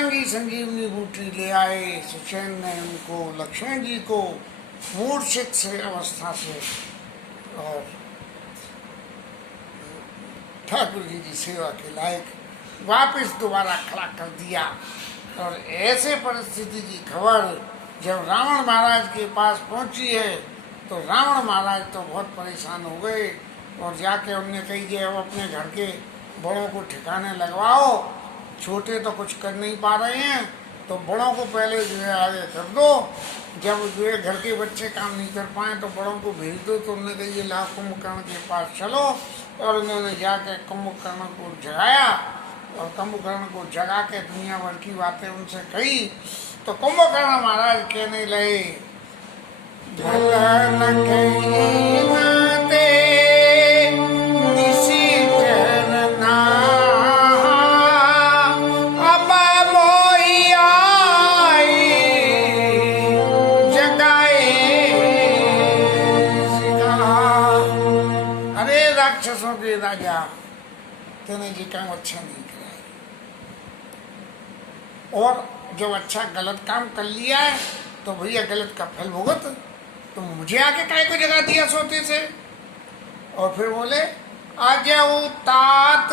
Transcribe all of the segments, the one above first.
मांगी संजीवनी बूटी ले आए। सुचैन ने उनको लक्ष्मण जी को मूर्छित से अवस्था से और ठाकुर जी की सेवा के लायक वापस दोबारा खड़ा कर दिया। और ऐसे परिस्थिति की खबर जब रावण महाराज के पास पहुंची है तो रावण महाराज तो बहुत परेशान हो गए और जाके उनने कही कि अब अपने घर के बड़ों को ठिकाने लगवाओ, छोटे तो कुछ कर नहीं पा रहे हैं, तो बड़ों को पहले जो है आगे कर दो। जब जो है घर के बच्चे काम नहीं कर पाए तो बड़ों को भेज दो। तो उन्होंने कही ये लाओ कुंभकर्ण के पास चलो, और उन्होंने जाके कुंभकर्ण को जगाया और कुंभकर्ण को जगा के दुनिया भर की बातें उनसे कही। तो कुंभकर्ण महाराज कहने लगे राक्षसों के राजा तूने जी काम अच्छा नहीं किया, और जब अच्छा गलत काम कर लिया है तो भैया गलत का फल भुगत। तो मुझे आके काय को जगा दिया सोते से। और फिर बोले अजऊ तात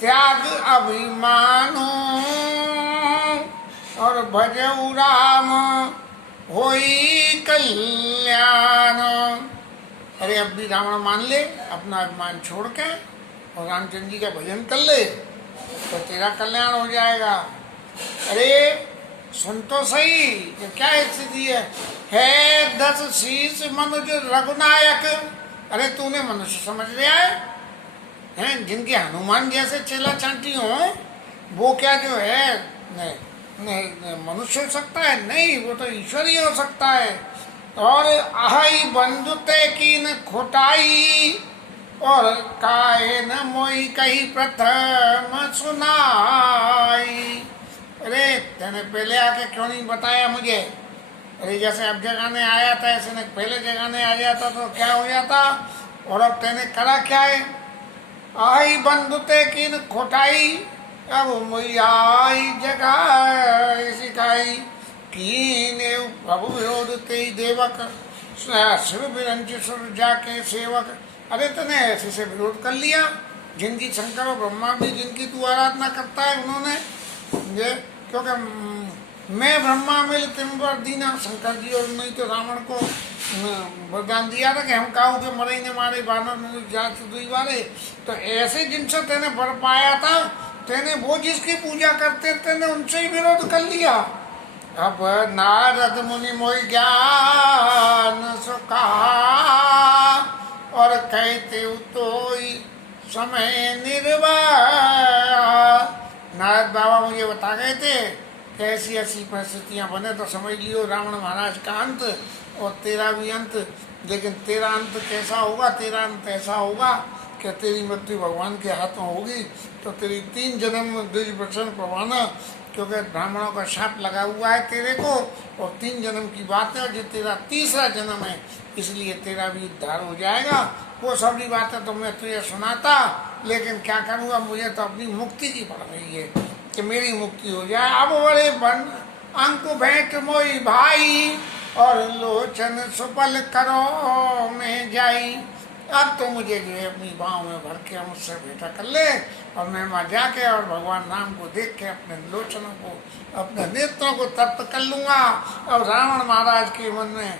त्याग अभिमानो और भजऊ राम होई कल्याण। अरे अब भी रावण मान ले, अपना अभिमान छोड़ के और रामचंद्र जी का भजन कर ले तो तेरा कल्याण हो जाएगा। अरे सुन तो सही कि क्या स्थिति है 10 शीश मनुज रघुनायक। अरे तूने मनुष्य समझ लिया है जिनके हनुमान जैसे चेला चांटी हो, वो क्या जो है नहीं मनुष्य हो सकता है? नहीं, वो तो ईश्वर ही हो सकता है। और आहाई बंधुते की न खोटाई और काहे न मोई कही प्रथम सुनाई। अरे तेने पहले आके क्यों नहीं बताया मुझे? अरे जैसे अब जगाने आया था ऐसे ने पहले जगाने आ जाता तो क्या हो जाता। और अब तेने करा क्या है? आई बंधुते की न खोटाई अब मोई आई जगह सिखाई कीने प्रभु विरोध ते देवक शिव विरंच सुर जाके सेवक। अरे तूने ऐसे से विरोध कर लिया जिनकी शंकर और ब्रह्मा भी जिनकी तू आराधना करता है उन्होंने ये, क्योंकि मैं ब्रह्मा मिल तिम पर दीना। शंकर जी और नहीं तो रावण को वरदान दिया था कि हम काऊ के मरे ने मारे बानर जात दुई वाले। तो ऐसे जिनसे तेने बढ़ पाया था, तेने वो जिसकी पूजा करते तेने उनसे ही विरोध कर लिया। अब नारद मुनि मोहि ज्ञान सुखा और कहते तो समय निर्वाह। नारद बाबा मुझे बता गए थे कि ऐसी ऐसी परिस्थितियां बने तो समझ लियो रावण महाराज का अंत और तेरा भी अंत। लेकिन तेरा अंत कैसा होगा? तेरा अंत ऐसा होगा कि तेरी मृत्यु भगवान के हाथों होगी। तो तेरी 3 जन्म द्विज वचन पवाना, क्योंकि ब्राह्मणों का शाप लगा हुआ है तेरे को और 3 जन्म की बात है और जो तेरा तीसरा जन्म है इसलिए तेरा भी उद्धार हो जाएगा। वो सभी बातें तो मैं तुझे सुनाता, लेकिन क्या करूँगा, मुझे तो अपनी मुक्ति की पड़ रही है कि मेरी मुक्ति हो जाए। अब बड़े बन अंक भेंट मोई भाई और लोचन सुपल करो में जाई। अब तो मुझे जो है अपनी बाहों में भर के मुझसे भेंटा कर ले और मैं वहाँ जाके और भगवान राम को देख के अपने लोचनों को अपने नेत्रों को तप्त कर लूँगा। अब रावण महाराज के मन में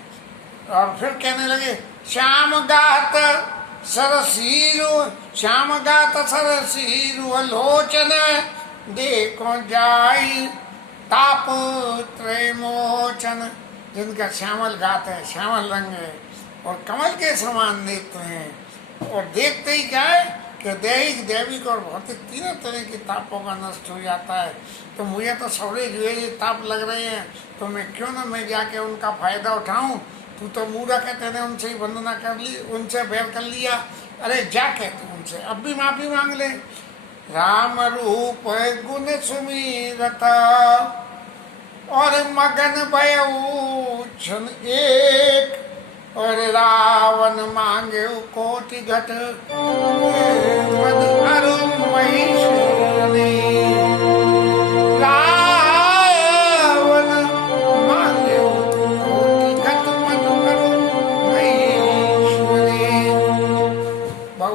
और फिर कहने लगे श्याम गात सरसीरु श्याम गात सरसीरु लोचन देखो जाई ताप त्रैमोचन। जिनका श्यामल गात है, श्यामल रंग है और कमल के समान नेत्र हैं और देखते ही क्या है कि दैहिक दैविक और भौतिक तीनों तरह के तापों का नष्ट हो जाता है। तो मुझे तो सौरे जो है ये ताप लग रहे हैं तो मैं क्यों ना मैं जाके उनका फायदा उठाऊं। तू तो मूर्ख है, तेने उनसे ही वंदना कर ली, उनसे बैर कर लिया। अरे जाके तू उनसे अब भी माफी मांग ले। राम रूप गुण सुमीरता और मगन भयऊ क्षण एक और रावण मांगे कोटि घट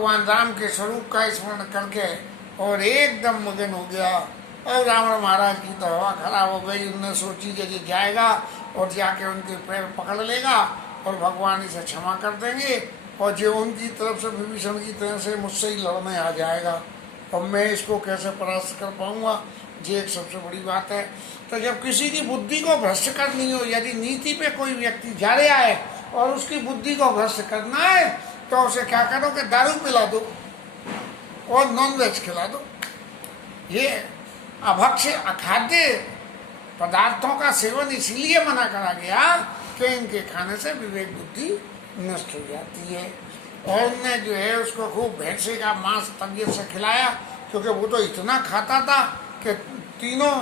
भगवान राम के स्वरूप का स्मरण करके और एकदम मगन हो गया। और रावण महाराज की तो हवा खराब हो गई। उन्होंने सोची कि ये जाएगा और जाके उनके पैर पकड़ लेगा और भगवान इसे क्षमा कर देंगे और जो उनकी तरफ से विभीषण की तरह से मुझसे ही लड़ने आ जाएगा और मैं इसको कैसे परास्त कर पाऊंगा, ये एक सबसे बड़ी बात है। तो जब किसी की बुद्धि को भ्रष्ट करनी हो, यदि नीति पे कोई व्यक्ति जा रहा है और उसकी बुद्धि को भ्रष्ट करना है तो उसे क्या करो कि दारू पिला दो और नॉनवेज खिला दो। ये अभक्ष्य अखाद्य पदार्थों का सेवन इसीलिए मना करा गया कि इनके खाने से विवेक बुद्धि नष्ट हो जाती है। और उनने जो है उसको खूब भैंसे का मांस तबीयत से खिलाया, क्योंकि वो तो इतना खाता था कि तीनों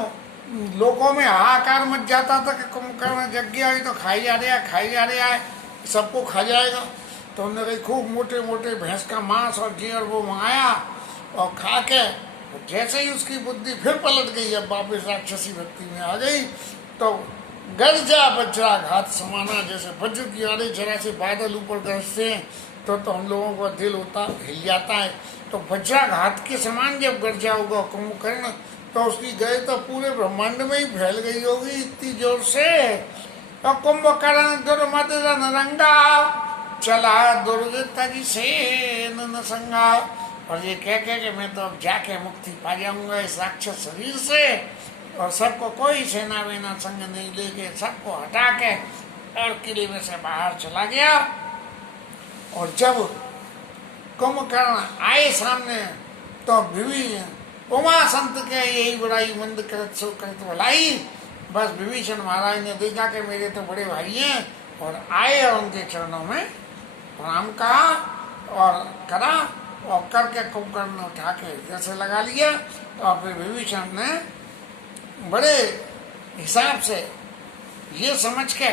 लोगों में हाहाकार मच जाता था कि कुंभकर्ण यज्ञ आई तो खाई जा रहा है, सबको खा जाएगा। तो उन्होंने कही खूब मोटे मोटे भैंस का मांस और जी और वो मंगाया और खा के जैसे ही उसकी बुद्धि फिर पलट गई, अब वापिस राक्षसी भक्ति में आ गई, तो गर्जा बज्रा घात समाना, जैसे वज्र की आड़े जरा से बादल ऊपर गरजते हैं तो हम लोगों का दिल होता हिल जाता है। तो वज्राघात के समान जब गर्जा होगा कुंभकर्ण तो उसकी गए तो पूरे ब्रह्मांड में ही फैल गई होगी इतनी जोर से। तो कुंभकर्ण दुर्मदन रंगा चला दुर्ग तज से न संगा, और ये कह के मैं तो अब जाके मुक्ति पा जाऊंगा इस राक्षस शरीर से और सबको कोई सेना वेना संग नहीं लेके सबको हटा के और किले में से बाहर चला गया। और जब कुंभकर्ण आए सामने तो उमा संत के यही बुराई मंद करत सो करत भलाई। बस विभीषण महाराज ने देखा कि मेरे तो बड़े भाई हैं और आए और उनके चरणों में प्रणाम कहा और करा और करके कुंभकर्ण ने उठा के जैसे लगा लिया। और फिर विभीषण ने बड़े हिसाब से ये समझ के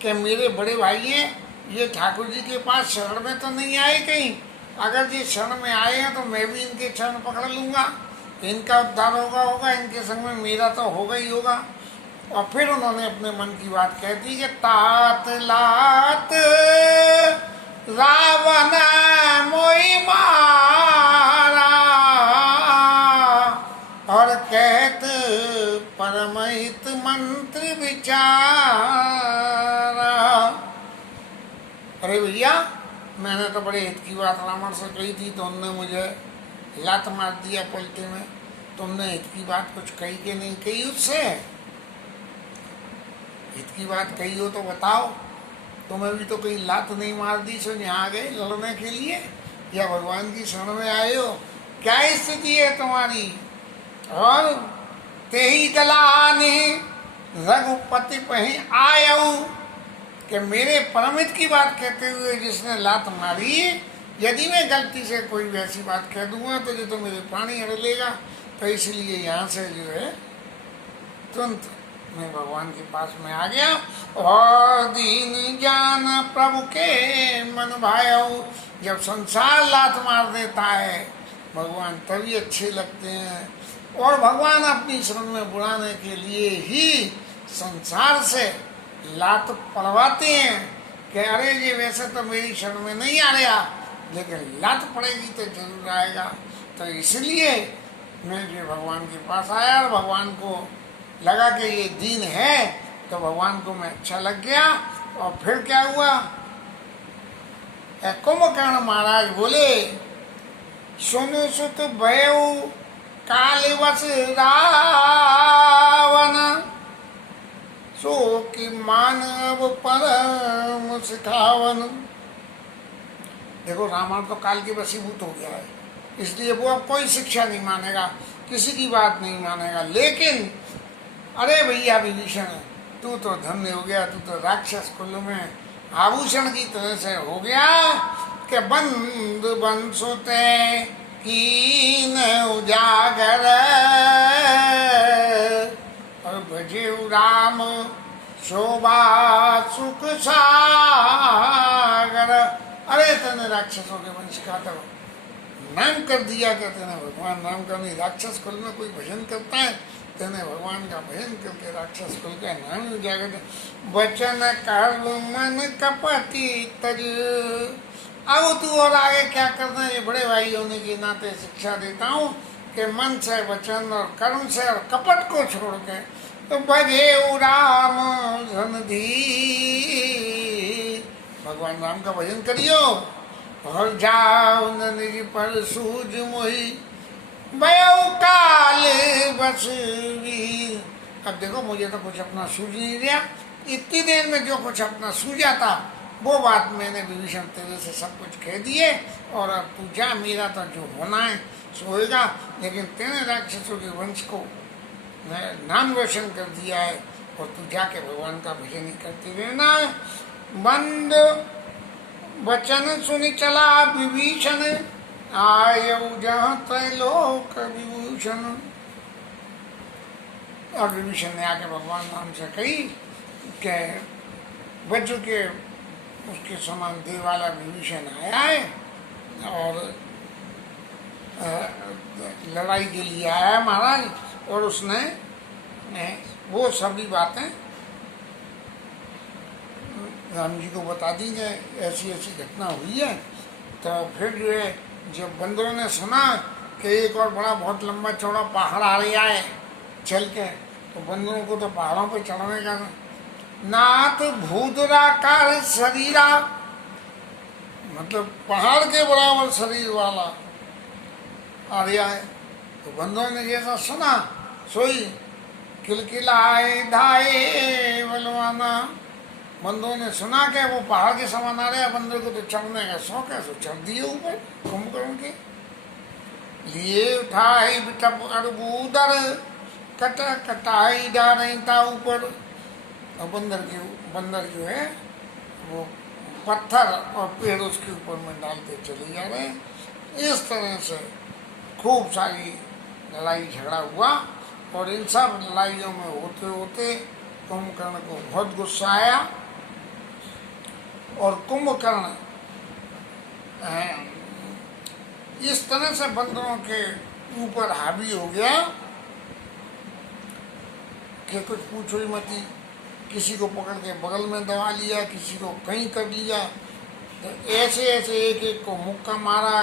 कि मेरे बड़े भाई हैं, ये ठाकुर जी के पास शरण में तो नहीं आए कहीं, अगर ये शरण में आए हैं तो मैं भी इनके चरण पकड़ लूँगा, इनका उद्धार होगा, इनके संग में मेरा तो होगा ही होगा। और फिर उन्होंने अपने मन की बात कह दी कि तात लात रावण मोई मारा और कहत परमहित मंत्र विचारा। अरे भैया, मैंने तो बड़े हित की बात रावण से कही थी तो उनने मुझे लात मार दिया पलटे में। तुमने हित की बात कुछ कही कि नहीं कही उससे? हित की बात कही हो तो बताओ। तुम्हें भी तो कहीं लात नहीं मार दी सो यहाँ गए लड़ने के लिए या भगवान की शरण में आए हो? क्या स्थिति है तुम्हारी? और ते ही गलाने रघुपति पही आयऊ कि मेरे परमित की बात कहते हुए जिसने लात मारी, यदि मैं गलती से कोई वैसी बात कह दूंगा तो जो तो मेरे प्राणी हड़ लेगा। तो इसलिए यहाँ से जो है तुरंत मैं भगवान के पास में आ गया। और दीन जान प्रभु के मन भायो, जब संसार लात मार देता है भगवान तभी अच्छे लगते हैं। और भगवान अपनी शरण में बुलाने के लिए ही संसार से लात पड़वाते हैं कि अरे ये वैसे तो मेरी शरण में नहीं आ रहा, लेकिन लात पड़ेगी तो जरूर आएगा। तो इसलिए मैं जो भगवान के पास आया और भगवान को लगा कि ये दीन है तो भगवान को मैं अच्छा लग गया। और फिर क्या हुआ? कुंभकर्ण महाराज बोले, सुनु सुत भयऊ कालिवश रावण सो कि मानव परम सिखावन। देखो, रावण तो काल के वशीभूत हो गया है, इसलिए वो अब कोई शिक्षा नहीं मानेगा, किसी की बात नहीं मानेगा। लेकिन अरे भैया विभीषण, तू तो धन्य हो गया, तू तो राक्षस कुल में आभूषण की तरह से हो गया कि बंद बंसुते कीन उजागर और भजे राम शोभा सुख सागर। अरे तेने राक्षसों के वंश का तो नाम कर दिया कि तेने भगवान राम का नहीं। राक्षस कुल में कोई भजन करता है तो तेने भगवान का भजन करके राक्षस कुल का नाम जाकर वचन कर्म मन कपटी तज। अब तू और आगे क्या करना है, ये बड़े भाई होने के नाते शिक्षा देता हूँ कि मन से, वचन और कर्म से और कपट को छोड़ के तो भजे राम धनधी, भगवान राम का भजन करियो और जाओ निज पर सूझ मोही भयो काल बस वीर। अब देखो मुझे तो कुछ अपना सूझ नहीं दिया, इतनी देर में जो कुछ अपना सूझा था वो बात मैंने विभीषण तेरे से सब कुछ कह दिए, और अब तू जा, मेरा तो जो होना है सो होएगा, लेकिन तेने राक्षसों के वंश को नाम रोशन कर दिया है, और तू जाके भगवान का भजन ही करते रहना है। बंद वचन सुनि चला विभीषण, आयऊ जहाँ त्रैलोक विभूषण। और विभीषण ने आके भगवान राम से कही कि वज्र के उसके समान देह वाला विभीषण आया है और लड़ाई के लिए आया है महाराज, और उसने वो सभी बातें राम जी को बता दी कि ऐसी ऐसी घटना हुई है। तो फिर जो है जब बंदरों ने सुना कि एक और बड़ा बहुत लंबा चौड़ा पहाड़ आ रहा है चल के, तो बंदरों को तो पहाड़ों पर चढ़ने का नाथ भूतराकार शरीरा, मतलब पहाड़ के बराबर शरीर वाला आ रहा है। तो बंदरों ने जैसा सुना सोई किलकिलाए धाए बलवाना, बंदरों ने सुना कि वो पहाड़ के समान आ रहा है, बंदर को तो चढ़ने का शौक है, तो चढ़ दिए ऊपर कुंभकर्ण के लिए, उठाई बिटप अरबूदर कट कटाई डाल था ऊपर। और बंदर जो है वो पत्थर और पेड़ उसके ऊपर में डालते चले जा रहे हैं। इस तरह से खूब सारी लड़ाई झगड़ा हुआ, और इन सब लड़ाइयों में होते होते कुंभकर्ण को बहुत गुस्सा आया, और कुंभकर्ण इस तरह से बंदरों के ऊपर हावी हो गया कि कुछ पूछो ही मती। किसी को पकड़ के बगल में दबा लिया, किसी को कहीं कर लिया, तो ऐसे ऐसे एक एक को मुक्का मारा।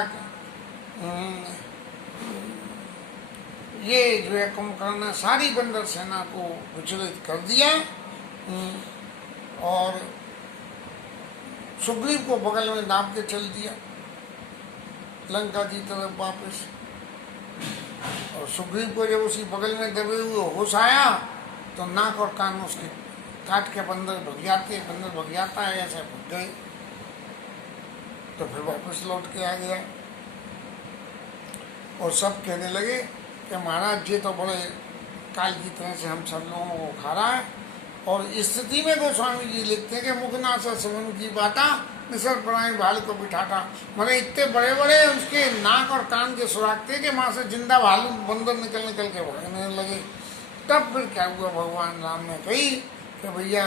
ये जो है कुंभकर्ण ने सारी बंदर सेना को विचलित कर दिया, और सुग्रीव को बगल में दाब के चल दिया लंका की तरफ वापस। और सुग्रीव को जब उसी बगल में दबे हुए होश आया तो नाक और कान उसके काट के बंदर भग जाता है, ऐसे भग गए। तो फिर वापस लौट के आ गया, और सब कहने लगे कि महाराज जी तो बड़े काल की तरह से हम सब लोगों को खा रहा है। और स्थिति में गोस्वामी जी लिखते हैं कि मुखना से सुमन की बाता निसर पढ़ाई भालू को बिठाता, मतलब इतने बड़े बड़े उसके नाक और कान के सुराग थे कि वहाँ से जिंदा भालू बंदर निकल के भागने लगे। तब फिर क्या हुआ, भगवान राम ने कही कि भैया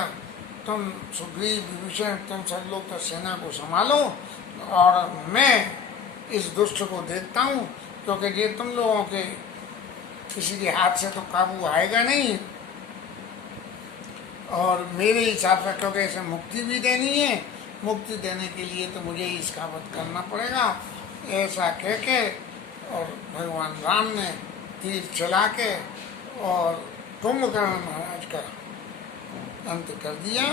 तुम सुग्रीव विभीषण तुम सब लोग तो सेना को संभालो, और मैं इस दुष्ट को देखता हूँ, क्योंकि ये तुम लोगों के किसी के हाथ से तो काबू आएगा नहीं, और मेरे हिसाब से क्योंकि इसे मुक्ति भी देनी है, मुक्ति देने के लिए तो मुझे ही इसका वध करना पड़ेगा। ऐसा कह के और भगवान राम ने तीर चला के और कुंभकर्ण महाराज का अंत कर दिया।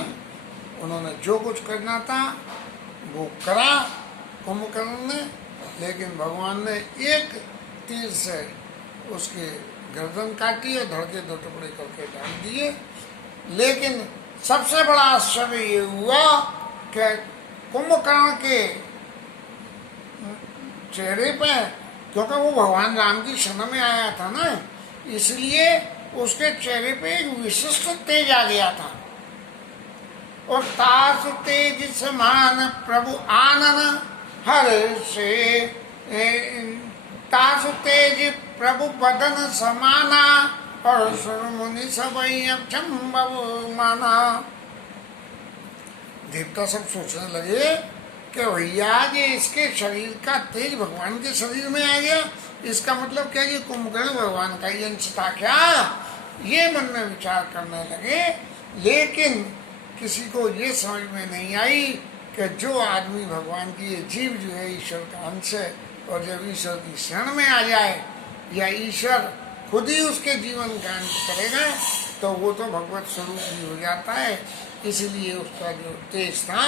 उन्होंने जो कुछ करना था वो करा कुंभकर्ण ने, लेकिन भगवान ने एक तीर से उसके गर्दन काटी और धड़ के दो टुकड़े करके डाल दिए। लेकिन सबसे बड़ा आश्चर्य ये हुआ कि कुंभकर्ण के चेहरे पे, क्योंकि वो भगवान राम की शरण में आया था ना, इसलिए उसके चेहरे पे एक विशिष्ट तेज आ गया था। और तास तेज समान प्रभु आनन हर से, तास तेज प्रभु बदन समाना, और सुर मुनि सब अचंभव माना। देवता सब सोचने लगे कि भैया ये इसके शरीर का तेज भगवान के शरीर में आ गया, इसका मतलब क्या ये कुंभकर्ण भगवान का ही अंश था क्या? ये मन में विचार करने लगे। लेकिन किसी को ये समझ में नहीं आई कि जो आदमी भगवान की, ये जीव जो है ईश्वर का अंश है, और जब ईश्वर की शरण में आ जाए या ईश्वर खुद ही उसके जीवन का अंत करेगा तो वो तो भगवत स्वरूप ही हो जाता है। इसलिए उसका जो तेज था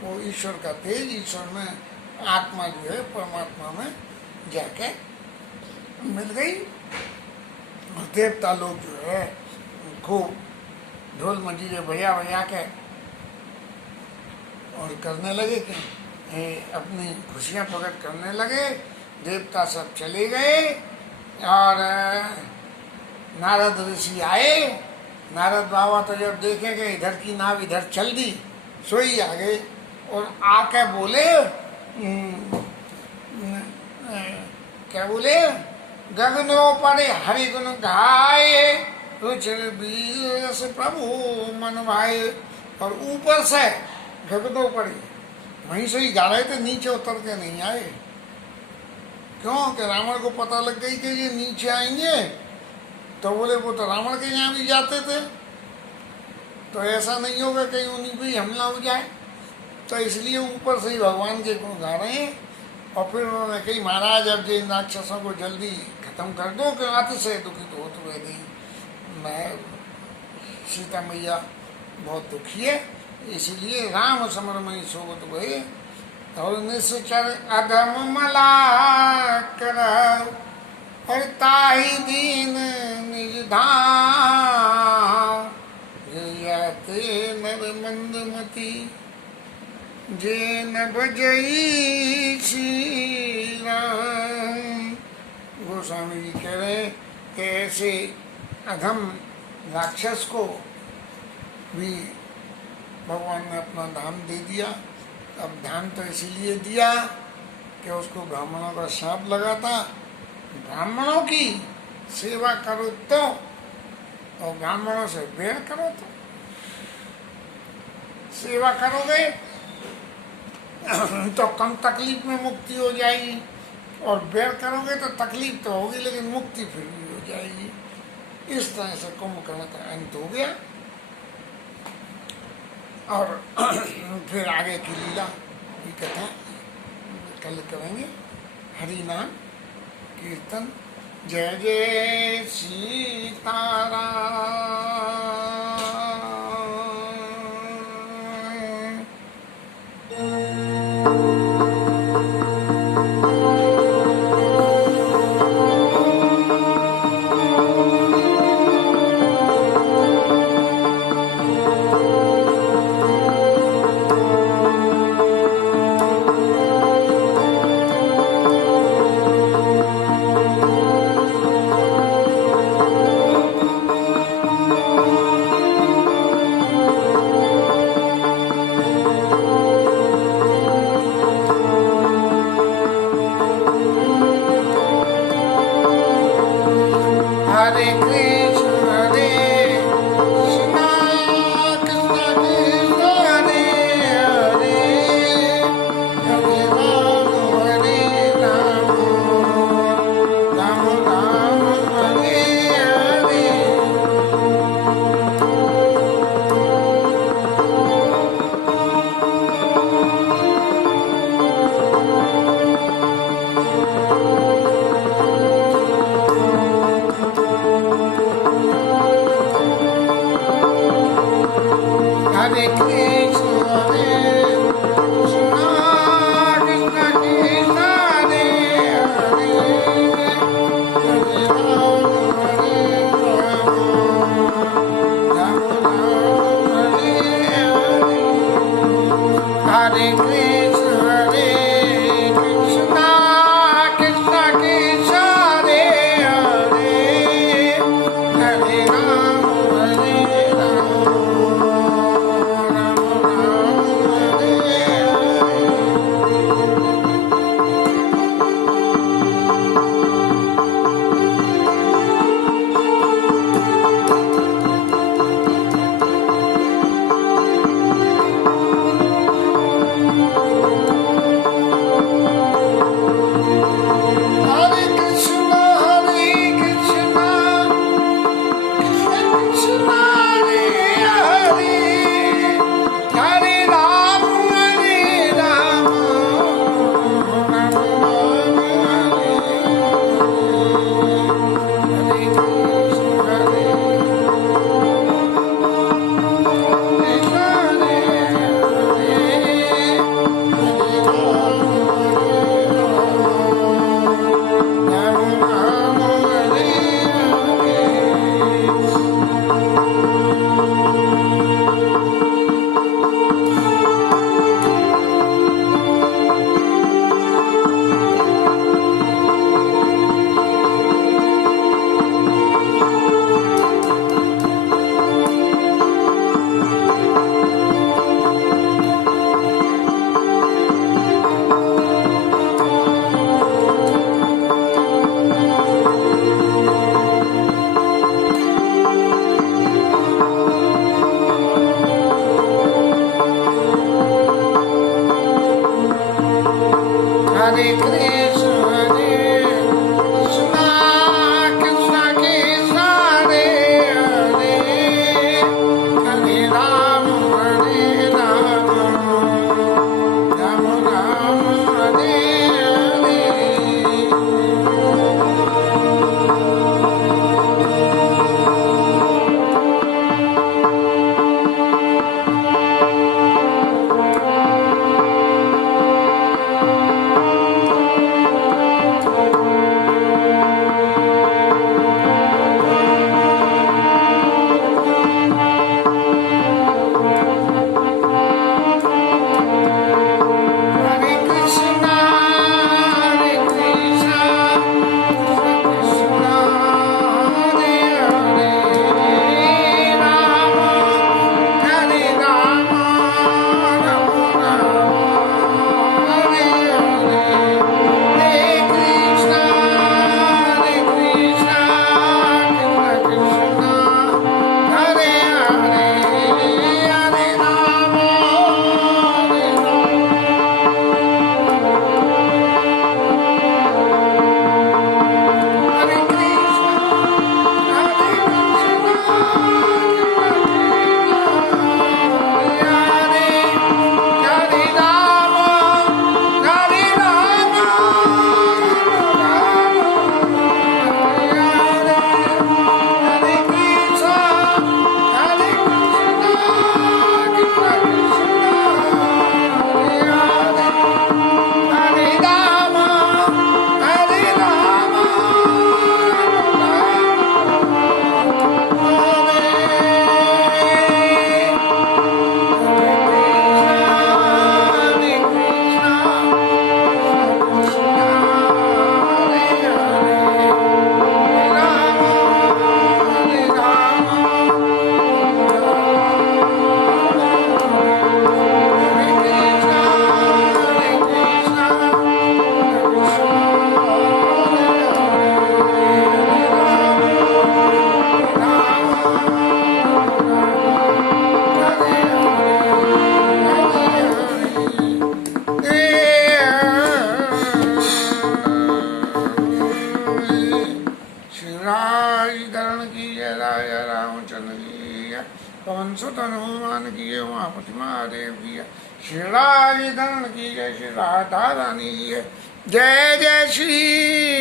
वो ईश्वर का तेज, ईश्वर में आत्मा जो है परमात्मा में जाके मिल गई। देवता लोग जो है खूब ढोल मंजीरे बजा बजा के और करने लगे कि अपनी खुशियाँ प्रकट करने लगे। देवता सब चले गए और नारद ऋषि आए। नारद बाबा तो जब देखेंगे इधर की नाव इधर चल दी, सोई आ गए और आके बोले क्या बोले, गगनों पर हरि गुण गाए, रुचिर बीरस प्रभु मन भाए। और ऊपर से गगनों पर वहीं से ही गा रहे थे, नीचे उतर के नहीं आए। क्यों कि रावण को पता लग गई कि ये नीचे आएंगे, तो बोले वो तो रावण के यहाँ भी जाते थे, तो ऐसा नहीं होगा कहीं उन्हीं पे ही हमला हो जाए। तो इसलिए ऊपर से ही भगवान के गुण गा रहे हैं। और फिर उन्होंने कही महाराज अब जिन राक्षसों को जल्दी खत्म कर दो कि अति से दुखित हो तो नहीं, मैं सीता मैया बहुत दुखी है, इसलिए राम समर में सोबत भये और निश्चर अधम मला कर और ताही दीन निज धाम ते नर मंदमती जे न भजई श्री राम। गोस्वामी जी कह रहे कि ऐसे अधम राक्षस को भी भगवान ने अपना धाम दे दिया। अब धाम तो इसीलिए दिया कि उसको ब्राह्मणों का शाप लगा था, ब्राह्मणों की सेवा करो तो और ब्राह्मणों से बैर करो तो। सेवा करोगे तो कम तकलीफ में मुक्ति हो जाएगी, और बैर करोगे तो तकलीफ तो होगी लेकिन मुक्ति फिर भी हो जाएगी। इस तरह से कुंभकर्ण का अंत हो गया। और फिर आगे की लीला की कथा कल करेंगे। हरि नाम कीर्तन। जय जय Sitaram. Hare Krishna Krishna Krishna Hare Hare Hare Rama Rama Rama Hare पवन सुत हनुमान की जय उमापति महादेव की जय श्री राज धरण की जय श्री राधा रानी की जय जय जय श्री